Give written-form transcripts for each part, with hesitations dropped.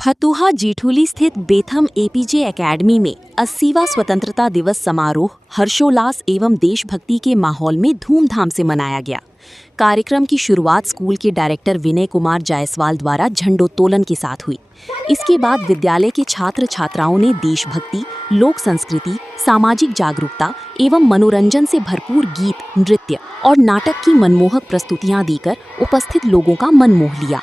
फतुहा जेठोली स्थित Bentham APJ academy में 80वां स्वतंत्रता दिवस समारोह हर्षोल्लास एवं देशभक्ति के माहौल में धूमधाम से मनाया गया। कार्यक्रम की शुरुआत स्कूल के डायरेक्टर विनय कुमार जायसवाल द्वारा झंडोत्तोलन के साथ हुई। इसके बाद विद्यालय के छात्र छात्राओं ने देशभक्ति, लोक संस्कृति, सामाजिक जागरूकता एवं मनोरंजन से भरपूर गीत, नृत्य और नाटक की मनमोहक प्रस्तुतियां देकर उपस्थित लोगों का मन मोह लिया।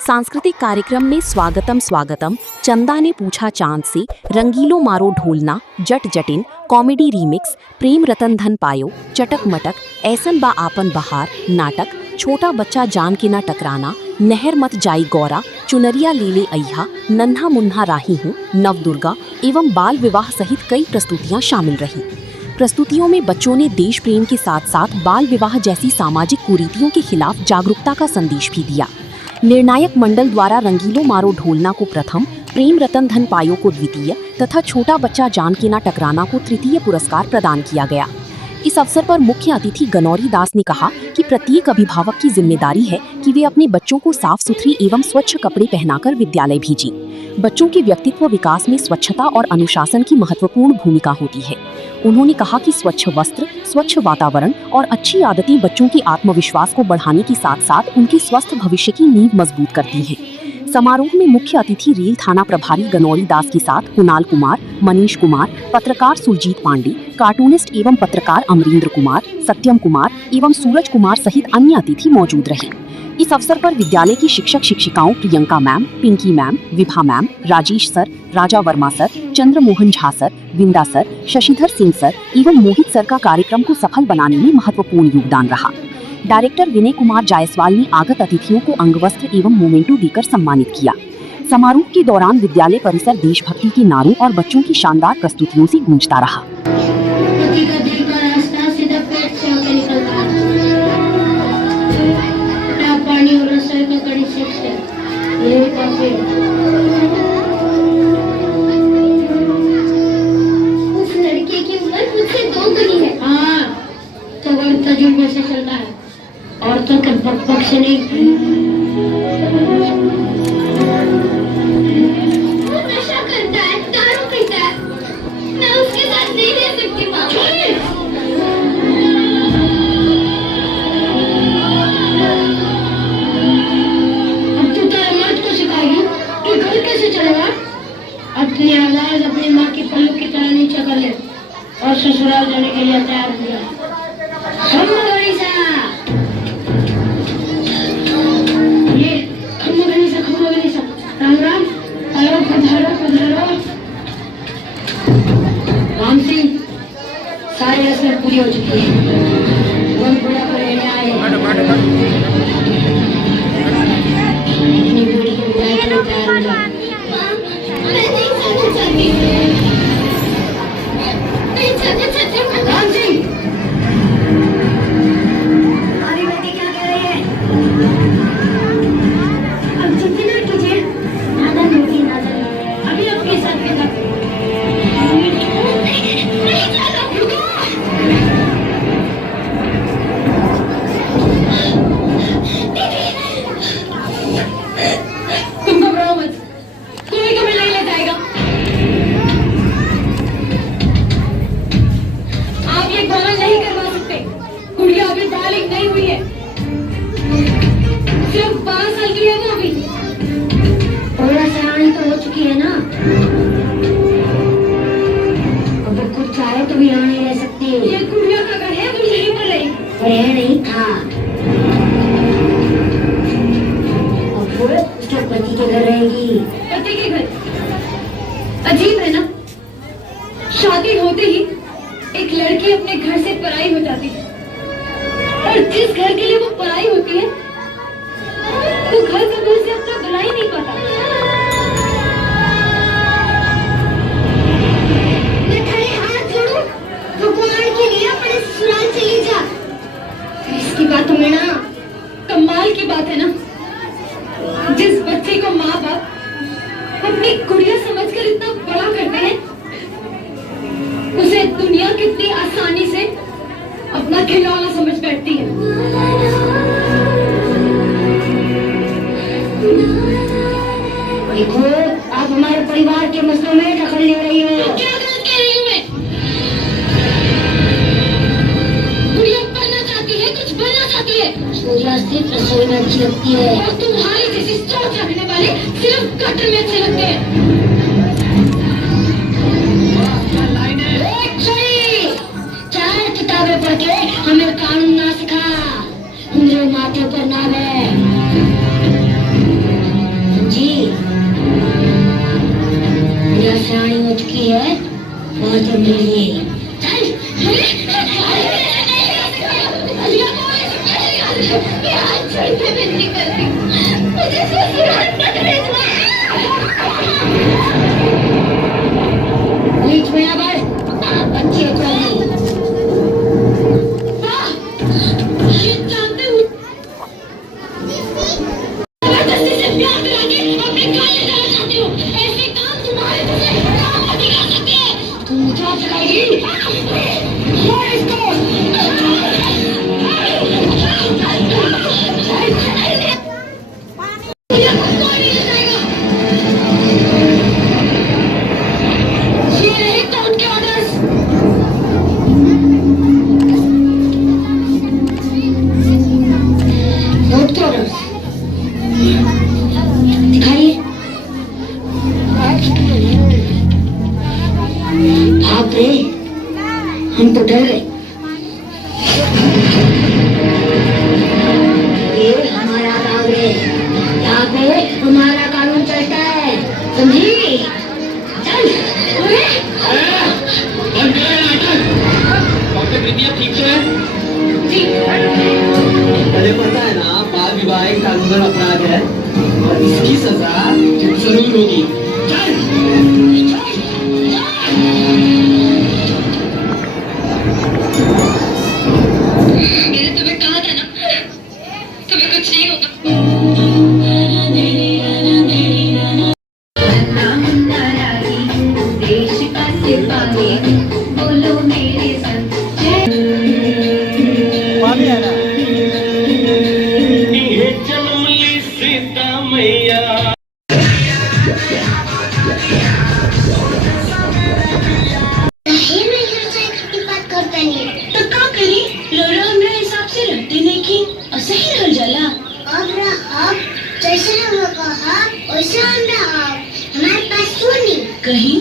सांस्कृतिक कार्यक्रम में स्वागतम स्वागतम, चंदा ने पूछा चांद से, रंगीलो मारो ढोलना, जट जटिन, कॉमेडी रीमिक्स, प्रेम रतन धन पायो, चटक मटक, ऐसन बा आपन बहार, नाटक, छोटा बच्चा जान के ना टकराना, नहर मत जाई गौरा, चुनरिया लीले अइहा, नन्हा मुन्हा राही हूँ, नवदुर्गा एवं बाल विवाह सहित कई प्रस्तुतियां शामिल रहीं। प्रस्तुतियों में बच्चों ने देश प्रेम के साथ साथ बाल विवाह जैसी सामाजिक कुरीतियों के खिलाफ जागरूकता का संदेश भी दिया। निर्णायक मंडल द्वारा रंगीलो मारो ढोलना को प्रथम, प्रेम रतन धन पायो को द्वितीय तथा छोटा बच्चा जान के ना टकराना को तृतीय पुरस्कार प्रदान किया गया। इस अवसर पर मुख्य अतिथि गनौरी दास ने कहा कि प्रत्येक अभिभावक की जिम्मेदारी है कि वे अपने बच्चों को साफ सुथरी एवं स्वच्छ कपड़े पहनाकर विद्यालय भेजें। बच्चों के व्यक्तित्व विकास में स्वच्छता और अनुशासन की महत्वपूर्ण भूमिका होती है। उन्होंने कहा कि स्वच्छ वस्त्र, स्वच्छ वातावरण और अच्छी आदतें बच्चों के आत्मविश्वास को बढ़ाने के साथ साथ उनके स्वस्थ भविष्य की नींव मजबूत करती हैं। समारोह में मुख्य अतिथि रेल थाना प्रभारी गनौरी दास के साथ कुणाल कुमार, मनीष कुमार, पत्रकार सुरजीत पांडे, कार्टूनिस्ट एवं पत्रकार अमरेंद्र कुमार, सत्यम कुमार एवं सूरज कुमार सहित अन्य अतिथि मौजूद रहे। इस अवसर पर विद्यालय की शिक्षक शिक्षिकाओं Priyanka ma'am, Pinki ma'am, Vibha ma'am, Rajesh sir, Raja Verma sir, Chandramohan Jha sir, Vinda sir, Shashidhar Singh sir एवं मोहित सर का कार्यक्रम को सफल बनाने में महत्वपूर्ण योगदान रहा। डायरेक्टर विनय कुमार जायसवाल ने आगत अतिथियों को अंगवस्त्र एवं मोमेंटो देकर सम्मानित किया। समारोह के दौरान विद्यालय परिसर देशभक्ति के नारों और बच्चों की शानदार प्रस्तुतियों से गूंजता रहा। उस लड़के की उम्र मुझसे 2 गुनी है। हाँ, तो तजुर्बे से चलता है। औरतों के बक से नहीं। वो नशा करता है, दारू पीता है। मैं उसके साथ नहीं रह सकती माँ। अब तू तेरे मर्द को सिखाएगी कि घर कैसे चलेगा। अपनी आवाज अपनी माँ की पल्लू की तरह नीचे कर ले और ससुराल जाने के लिए तैयार हो जा। राम राम, हेलो, पधारो पधारो। राम सिंह, सारी रस्में पूरी हो चुकी है। बहुत बड़ा लेने आए अपनी बेटी की विदाई के लिए तैयार हो जाओ। मैं नहीं जाना चाहती। नहीं जाना चाहती। राम सिंह, हमारी बेटी क्या कह रही है? अब चिंता ना कीजिए, नादन होगी, नादन अभी आपके साथ में था। नहीं जाना, रुको। तुम घबराओ मत, कोई तुम्हें नहीं ले जाएगा। आप ये कॉल नहीं करवा सकते। गुड़िया अभी बालिग नहीं हुई है, सिर्फ 12 साल की है वो अभी। थोड़ा सयानी तो हो चुकी है ना। अगर कुछ चाहे तो भी यहाँ नहीं रह सकती। ये गुड़िया का घर है, वो यहीं पर रही। रह नहीं था, अब वो उसके पति के घर रहेगी। पति के घर? अजीब है ना, शादी होते ही एक लड़की अपने घर से पराई हो जाती है और जिस घर के लिए वो पराई होती है वो घर कभी से अपना भला ही नहीं पाता। मैं तेरे हाथ जोड़ूं, भगवान के लिए अपने ससुराल चली जा। इसकी बात में ना कमाल की बात है ना, जिस बच्चे को माँ बाप अपनी गुड़िया समझकर इतना बड़ा करते हैं, उसे दुनिया कितनी आसानी से अपना खिलौना समझ बैठती है। देखो आप हमारे परिवार के मसलों में दखल ले रही हो। क्या गलत कह रही हूँ मैं? गुड़िया पढ़ना चाहती है, कुछ बनना चाहती है। सूर्या सिर्फ रसोई में अच्छी लगती है और तुम्हारी जैसी सोच रखने वाले सिर्फ गटर में अच्छे लगते हैं। चार किताबें पढ़ के हमें कानून ना सिखा, उंगलियों माथे पर ना है जी। मेरा सयानी हो चुकी है और तुम मिलिए। चल बीच में ना बढ़, अच्छी चली। ये जानते हुए जबरदस्ती से प्यार करा के अपने काले डाल जाते हो। ऐसे काम तुम्हारे जैसे नहीं कर सकते। तुम क्या चलाएगी? मार इसको। ये रहे कोर्ट के ऑर्डर्स। कोर्ट के ऑर्डर्स दिखाइए। बाप रे, हम तो डर गए। ये हमारा गाँव है, यहाँ पे हमारा कानून चलता है, समझी? चल। ठीक है जी। पहले पता है ना, बाल विवाह एक कानूनन अपराध है और इसकी सजा जरूर होगी। चल। मैंने तुम्हें कहा था ना, तुम्हें कुछ नहीं होगा। देश का सिपाही बोलो मेरे संग। ये जन्मली सीता मैया। तो का करी? लोरा हमरा हिसाब से रहते नहीं की और सही रह जाला। जैसे हम लोग कहा वैसे हमारे पास सुनी कहीं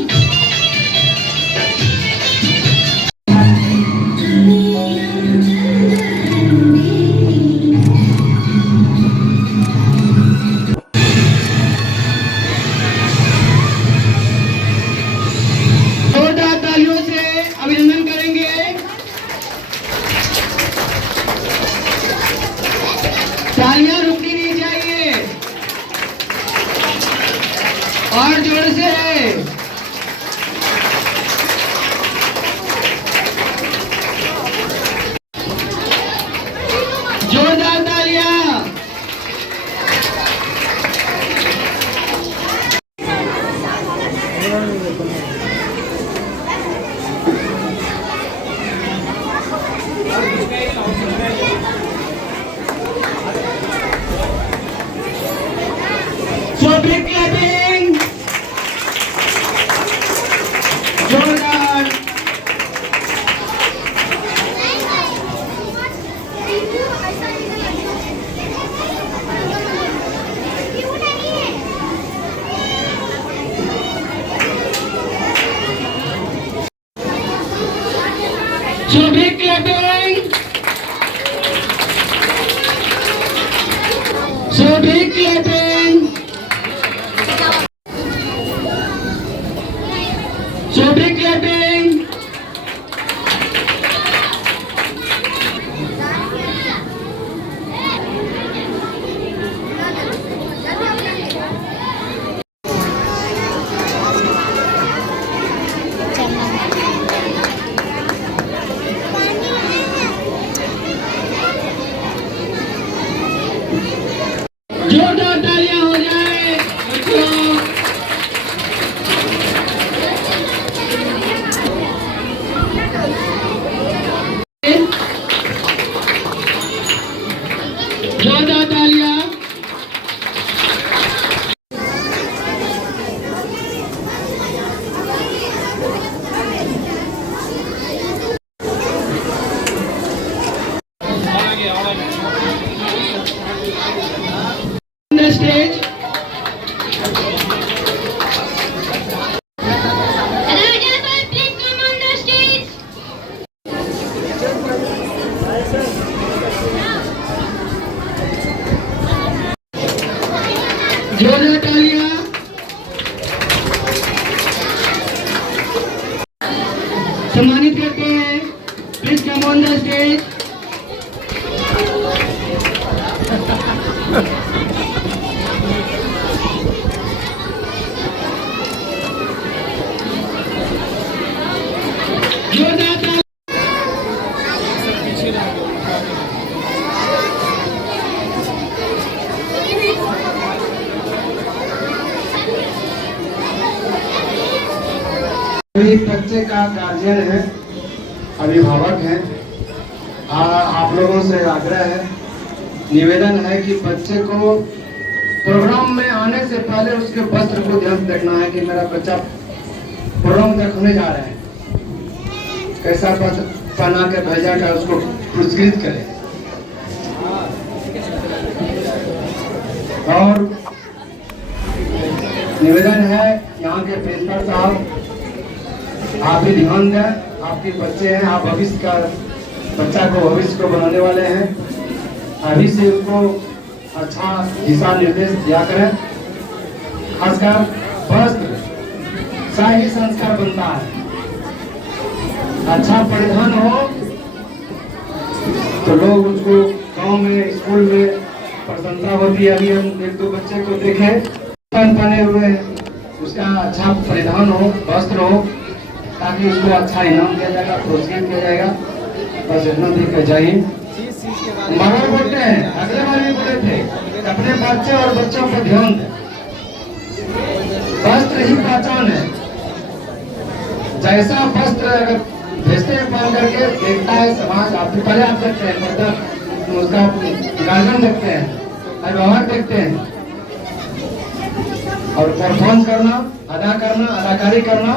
जोरदार तालियों से अभिनंदन करेंगे। तालियां रुकनी नहीं चाहिए और जोर से है। जोरदार तालियां। So big clapping. सम्मानित करते हैं। Please come on the stage. जोरदार ताली। एक बच्चे का गार्जियन है, अभिभावक है। आप लोगों से आग्रह है, निवेदन है कि बच्चे को प्रोग्राम में आने से पहले उसके वस्त्र को ध्यान देखना है कि मेरा बच्चा प्रोग्राम देखने जा रहे हैं, कैसा वस्त्र पहना के भेजा कर उसको पुरस्कृत करें। और निवेदन है यहाँ के प्रिंसिपल साहब, आप भी ध्यान दें, आपके बच्चे हैं, आप भविष्य का बच्चा को भविष्य को बनाने वाले हैं। अभी से उसको अच्छा दिशा निर्देश दिया करें। खासकर वस्त्र से ही संस्कार बनता है। अच्छा परिधान हो तो लोग उसको गांव में, स्कूल में प्रशंसा होती है। अभी हम एक दो बच्चे को देखे पहने हुए, उसका अच्छा परिधान हो, वस्त्र हो, ताकि उसको अच्छा इनाम दिया जाएगा, प्रोत्साहित किया जाएगा। बस इतना देकर जाइए। मगर बोलते हैं, अगले बार भी बोले थे, अपने बच्चे और बच्चों पर ध्यान दें। वस्त्र ही पहचान है। जैसा वस्त्र अगर भेजते हैं पहन करके, देखता है समाज, आप पहले आप देखते हैं, मतलब उसका गार्जियन देखते हैं, अभिभावक देखते हैं। और परफॉर्म करना, अदा करना, अदाकारी करना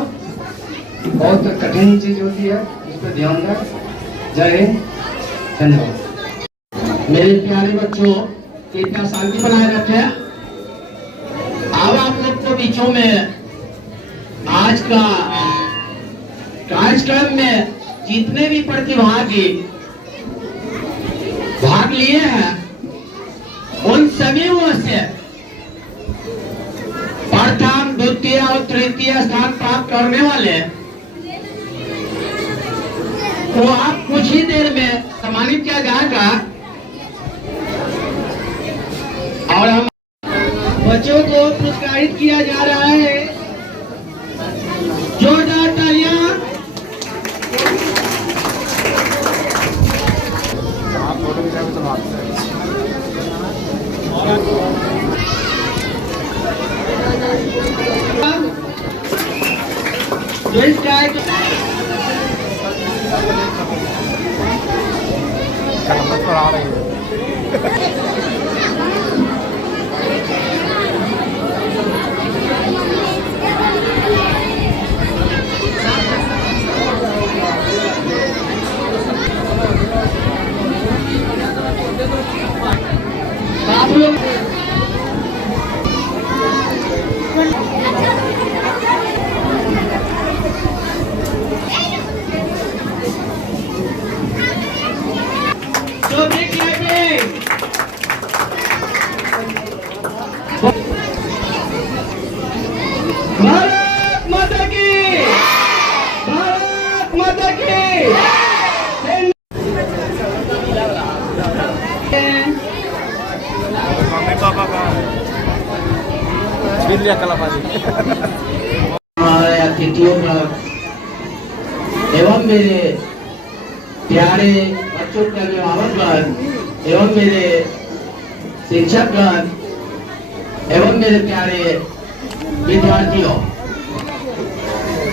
बहुत कठिन चीज होती है, इस पर ध्यान दें। जय हिंद, धन्यवाद। मेरे प्यारे बच्चों, कृपया शांति बनाए रखें। अब आप लोग को बीचों में आज का कार्यक्रम में जितने भी प्रतिभागी भाग लिए हैं, उन सभी में से प्रथम, द्वितीय और तृतीय स्थान प्राप्त करने वाले तो आप कुछ ही देर में सम्मानित किया जाएगा। और हम बच्चों को पुरस्कृत किया जा रहा है। जोरदार तालियां। जो इस आप लोग तो देख लीजिए, भारत माता की, भारत माता की। हमारे अतिथियों का एवं मेरे प्यारे बच्चों का अभिभावकगण एवं मेरे शिक्षकगण एवं मेरे प्यारे विद्यार्थियों,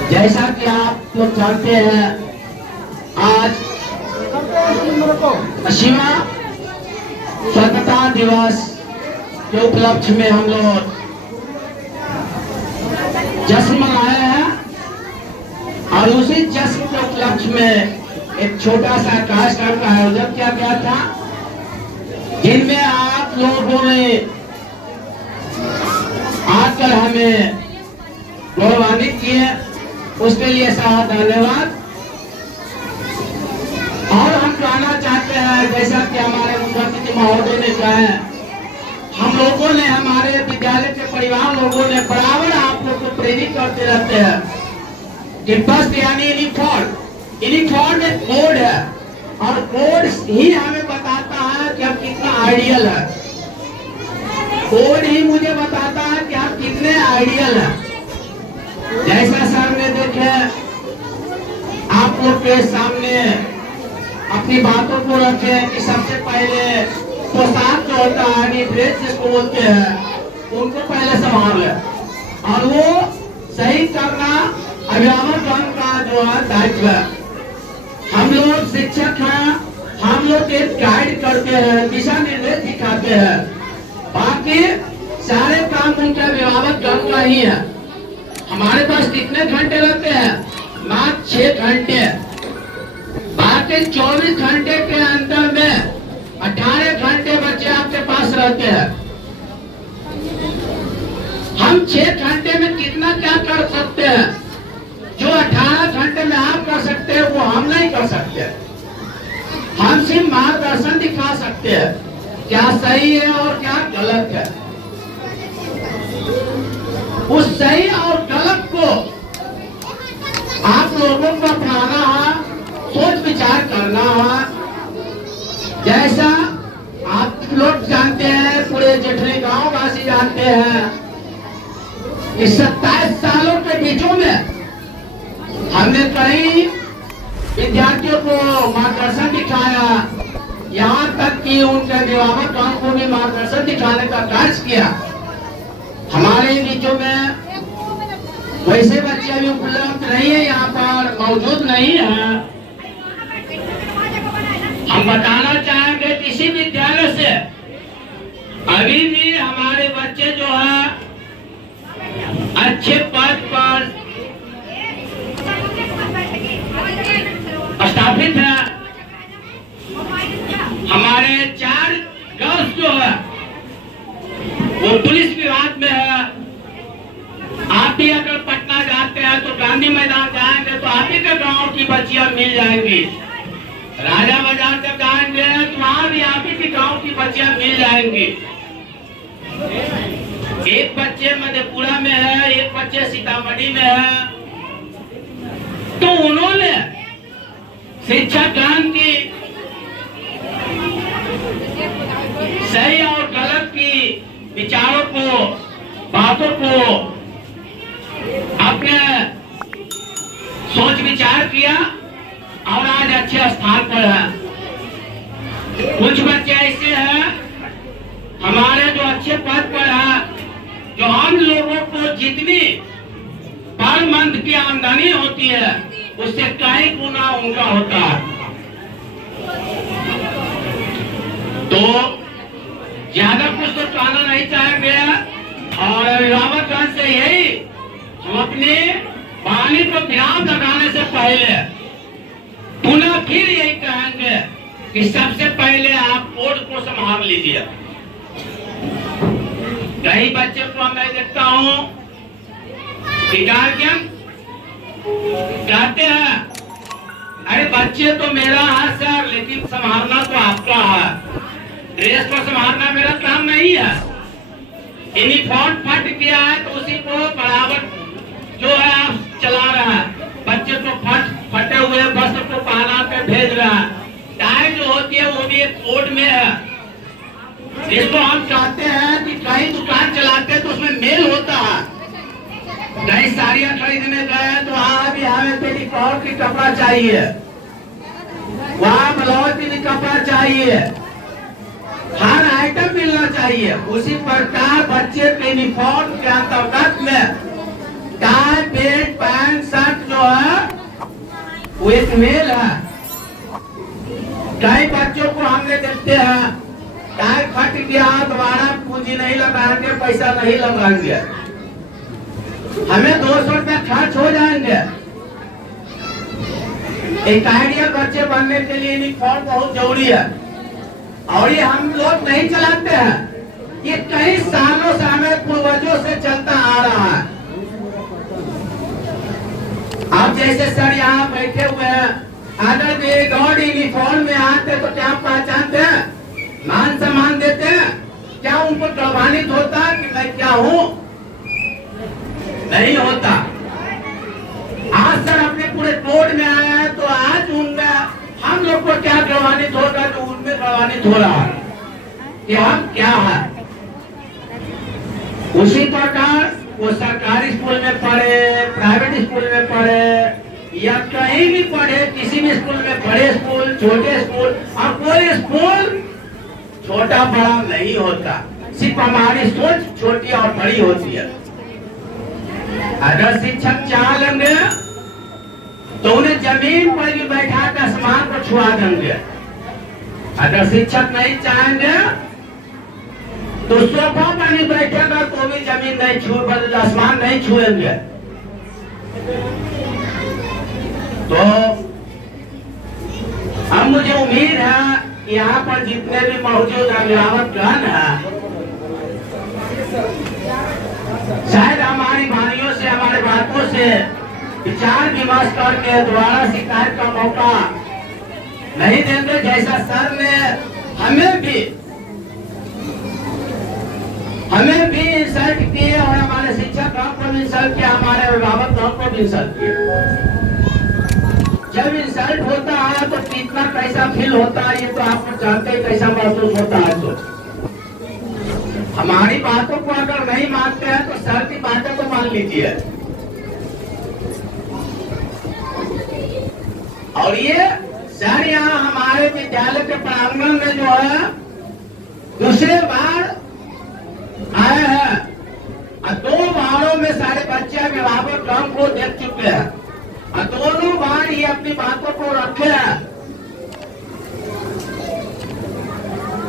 जैसा कि आप लोग जानते हैं, आज 80वां स्वतंत्रता दिवस के उपलक्ष्य में हम लोग जश्न मनाए हैं। और उसी जश्न के उपलक्ष्य में एक छोटा सा कार्यक्रम का आयोजन किया गया था, जिनमें आप लोगों ने आकर हमें गौरवान्वित किए, उसके लिए सारा धन्यवाद। और हम कहना चाहते हैं, जैसा कि हमारे मुख्यमंत्री महोदय ने कहा है, हम लोगों ने, हमारे विद्यालय के परिवार लोगों ने बराबर आप लोग को प्रेरित करते रहते हैं कि बस यानी यूनिफॉर्म, यूनिफॉर्म में कोड है और कोड ही हमें बताता है कि हम कितना आइडियल है। कोड ही मुझे बताता है कि आप कितने आइडियल है। जैसा सर ने देखे आप लोग के सामने अपनी बातों को रखे कि सबसे पहले पोशाक जो होता है ड्रेस जिसको बोलते हैं उनको पहले संभाल ले और वो सही करना अभिभावक का जो है दायित्व है। हम लोग शिक्षक हैं, हम लोग एक गाइड करते हैं, दिशा निर्देश दिखाते हैं, बाकी सारे काम उनके अभिभावक का ही है। हमारे पास कितने घंटे रहते हैं? मात्र 6 घंटे। बाकी 24 घंटे के अंदर में 18 घंटे बच्चे आपके पास रहते हैं। हम 6 घंटे में कितना क्या कर सकते हैं? जो 18 घंटे में आप कर सकते हैं वो हम नहीं कर सकते। हम सिर्फ मार्गदर्शन दिखा सकते हैं क्या सही है और क्या गलत है। उस सही और गलत को आप लोगों को अपनाना है, सोच विचार करना है। जैसा आप लोग जानते हैं, पूरे जेठली गांव वासी जानते हैं कि 27 सालों के बीचों में हमने कई विद्यार्थियों को मार्गदर्शन दिखाया, यहाँ तक कि उनके अभिभावकों को भी मार्गदर्शन दिखाने का कार्य किया। हमारे बीचों में वैसे बच्चे अभी उपलब्ध नहीं है, यहाँ पर मौजूद नहीं है। हम बताना चाहेंगे किसी विद्यालय से अभी भी हमारे बच्चे जो है अच्छे पद पर स्थापित है। हमारे 4 गर्ल्स जो है वो पुलिस विभाग में है। आप भी अगर पटना जाते हैं तो गांधी मैदान जाएंगे तो आप ही के गांव की बच्चियां मिल जाएंगी। राजा बाजार जब जाएंगे तो वहां भी आप ही के गांव की बच्चियां मिल जाएंगी। एक बच्चे मधेपुरा में है, एक बच्चे सीतामढ़ी में है। तो उन्होंने शिक्षा ग्रहण की, सही और गलत की विचारों को, बातों को अपने सोच विचार किया और आज अच्छे स्थान पर है। कुछ बच्चे ऐसे हैं हमारे जो अच्छे पद पर है, जो हम लोगों को जितनी पर मंथ की आमदनी होती है उससे कई गुना उनका होता है। तो ज्यादा कुछ तो कहना नहीं चाहेंगे और अभिभावक से यही हम अपने वाणी को विराम लगाने से पहले पुनः फिर यही कहेंगे कि सबसे पहले आप कोड को संभाल लीजिए। कई बच्चे को मैं देखता हूँ कि गार्जियन कहते हैं अरे बच्चे तो मेरा है सर, लेकिन संभालना तो आपका है। ड्रेस को संभालना मेरा काम नहीं है। यूनिफॉर्म फट गया है तो उसी को बराबर जो है आप चला रहा है। बच्चे को फटे हुए वस्त्र को पहना के भेज रहा है। टाई जो होती है वो भी एक कोड में है, जिसको हम चाहते हैं कि कहीं दुकान चलाते तो उसमें मेल होता है। कहीं साड़ियाँ खरीदने गए तो वहाँ भी हमें पेटीकोट की कपड़ा चाहिए, वहाँ ब्लाउज की कपड़ा चाहिए, हर आइटम मिलना चाहिए। उसी प्रकार बच्चे के यूनिफॉर्म के अंतर्गत में टाई, बेल्ट, पैंट, शर्ट जो है वो एक मेल है। कई बच्चों को हमने देखते हैं टाई फट गया, दोबारा पूंजी नहीं लगाएंगे, पैसा नहीं लगाएंगे, हमें 200 रुपया खर्च हो जाएंगे। एक आइडियल बच्चे बनने के लिए यूनिफॉर्म बहुत जरूरी है और ये हम लोग नहीं चलाते हैं। ये कई सालों से हमें पूर्वजों से चलता आ रहा है। आप जैसे सर यहाँ बैठे हुए हैं, अगर वे गॉड यूनिफॉर्म में आते तो क्या पहचानते हैं, मान सम्मान देते हैं? क्या उनको गर्वान्वित होता कि मैं क्या हूँ? नहीं होता। आज सर अपने पूरे कोड में आया है तो आज को क्या गौरवान्वित होगा तो उनमें गौरवान्वित हो रहा है कि हम क्या है। उसी प्रकार वो सरकारी स्कूल में पढ़े, प्राइवेट स्कूल में पढ़े या कहीं भी पढ़े, किसी भी स्कूल में, बड़े स्कूल, छोटे स्कूल, और कोई स्कूल छोटा बड़ा नहीं होता, सिर्फ हमारी सोच छोटी और बड़ी होती है। अगर शिक्षक चाह लेंगे तो उन्हें जमीन पर भी बैठा कर आसमान को छुआ देंगे। अगर शिक्षक नहीं चाहेंगे तो सोफा पर नहीं बैठेगा तो भी जमीन नहीं छू, आसमान नहीं छुएंगे। तो अब मुझे उम्मीद है कि यहाँ पर जितने भी मौजूद अभिभावकगण हैं, शायद हमारी वाणियों से, हमारे बातों से विचार विमर्श करके दोबारा शिकायत का मौका नहीं देंगे। जैसा सर ने हमें भी इंसल्ट किए और हमारे शिक्षक को भी इंसल्ट किया, हमारे अभिभावक को भी इंसल्ट किया। जब इंसल्ट होता है तो कितना कैसा फील होता है ये तो आपको जानते ही कैसा महसूस होता है। तो हमारी बातों को अगर नहीं मानते हैं तो सर की बातें तो मान लीजिए। और ये सर यहाँ हमारे विद्यालय के प्रांगण में जो है दूसरे बार आए हैं और 2 बारों में सारे बच्चे अभिभावक को देख चुके हैं और दोनों बार ये अपनी बातों को रखे हैं।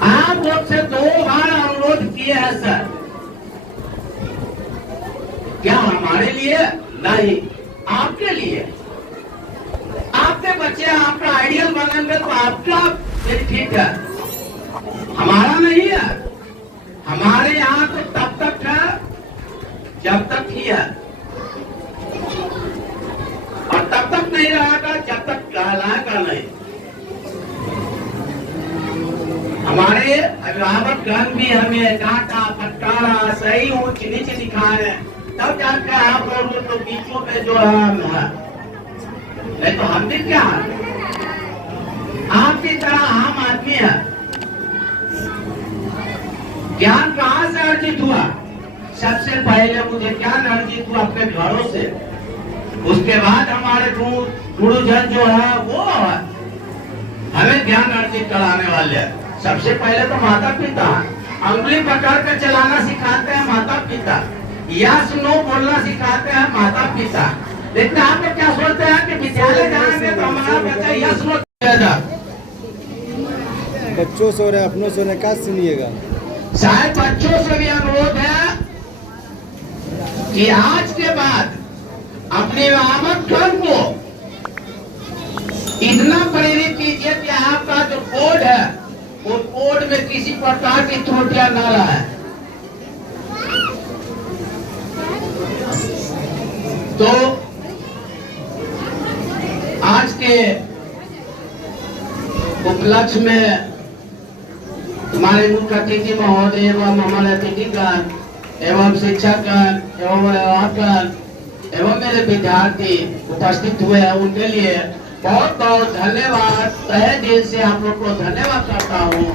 आप लोग से 2 बार अनुरोध किए हैं सर, क्या हमारे लिए नहीं, आपके लिए। आपके बच्चे आपका आइडियल बनेंगे तो आपका ठीक है, हमारा नहीं है। हमारे यहाँ तो तब तक है जब तक ही है और तब तक नहीं रहेगा जब तक कहलाएगा नहीं। हमारे अभिभावकगण भी हमें डांटा, फटकारा, सही ऊंच नीच दिखाए, तब जाकर आप लोगों तो बीचों में जो है नहीं तो हम भी क्या आपकी तरह आम आदमी है। ज्ञान कहाँ से अर्जित हुआ? सबसे पहले मुझे ज्ञान अर्जित हुआ अपने घरों से, उसके बाद हमारे गुरुजन जो है वो हमें ज्ञान अर्जित कराने वाले हैं। सबसे पहले तो माता पिता, अंगुली पकड़ कर चलाना सिखाते हैं माता पिता, यस नो बोलना सिखाते हैं माता पिता। लेकिन आप लोग क्या सोचते हैं कि विद्यालय जाएंगे तो हमारा बच्चा यस नो कहेगा। बच्चों से और अपनों से क्या सुनिएगा? शायद बच्चों से भी अनुरोध है कि आज के बाद अपने अभिभावकगण को इतना प्रेरित कीजिए कि आपका जो कोड है वो कोड में किसी प्रकार की त्रुटियां न रहे। तो आज के उपलक्ष्य में हमारे मुख्य अतिथि महोदय एवं हमारे अतिथिगण एवं शिक्षकगण एवं अभिभावकगण एवं मेरे विद्यार्थी उपस्थित हुए हैं, उनके लिए बहुत बहुत धन्यवाद। तहे दिल से आप लोग को धन्यवाद करता हूँ।